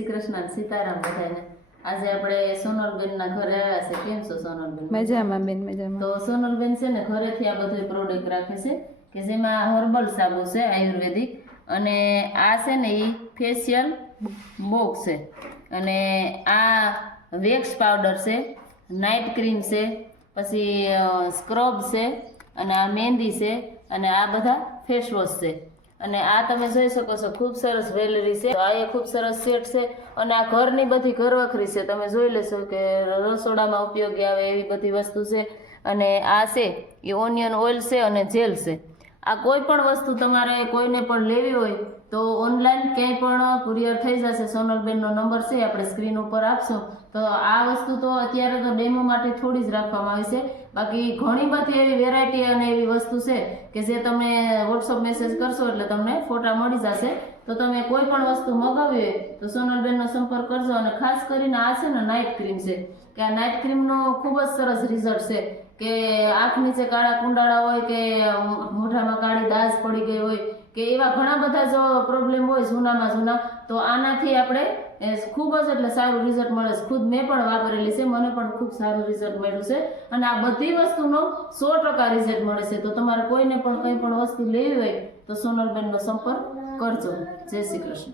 શ્રી કૃષ્ણ, સીતારામ બધાને। આજે આપણે સોનલબેનના ઘરે આવ્યા છે। કેમ છો સોનલબેન? મજામાં બેન, મજામાં। તો સોનલબેન છે ને ઘરેથી આ બધું પ્રોડક્ટ રાખે છે કે જેમાં હર્બલ સાબુ છે આયુર્વેદિક, અને આ છે ને એ ફેશિયલ બોક્સ છે, અને આ વેક્સ પાવડર છે, નાઇટ ક્રીમ છે, પછી સ્ક્રબ છે, અને આ મહેંદી છે, અને આ બધા ફેસ વોશ છે। અને આ તમે જોઈ શકો છો ખૂબ સરસ જ્વેલરી છે। આ એ ખૂબ સરસ સેટ છે, અને આ ઘરની બધી ઘરવખરી છે। તમે જોઈ લેશો કે રસોડામાં ઉપયોગી આવે એવી બધી વસ્તુ છે। અને આ છે એ ઓનિયન ઓઇલ છે અને જેલ છે। આ કોઈ પણ વસ્તુ તમારે કોઈને પણ લેવી હોય તો ઓનલાઈન ક્યાંય પણ કુરિયર થઈ જશે। સોનલબેનનો નંબર છે આપણે સ્ક્રીન ઉપર આપશું। તો આ વસ્તુ તો અત્યારે તો ડેમો માટે થોડી જ રાખવામાં આવી છે, બાકી ઘણી બધી એવી વેરાયટી અને એવી વસ્તુ છે કે જે તમે વોટ્સઅપ મેસેજ કરશો એટલે તમને ફોટા મળી જશે। તો તમે કોઈ પણ વસ્તુ મગાવી હોય તો સોનલબેનનો સંપર્ક કરજો। અને ખાસ કરીને આ છે ને નાઇટ ક્રીમ છે, કે આ નાઇટ ક્રીમનો ખૂબ જ સરસ રિઝલ્ટ છે કે આંખ નીચે કાળા કુંડાળા હોય કે મોઢામાં કાળી દાજ પડી ગઈ હોય કે એવા ઘણા બધા જો પ્રોબ્લેમ હોય જૂનામાં જૂના, તો આનાથી આપણે ખૂબ જ એટલે સારું રિઝલ્ટ મળે છે। ખુદ મેં પણ વાપરેલી છે, મને પણ ખૂબ સારું રિઝલ્ટ મળ્યું છે। અને આ બધી વસ્તુનો 100% રિઝલ્ટ મળે છે। તો તમારે કોઈને પણ કંઈ પણ વસ્તુ લેવી હોય તો સોનલબેનનો સંપર્ક કરજો। જય શ્રી કૃષ્ણ।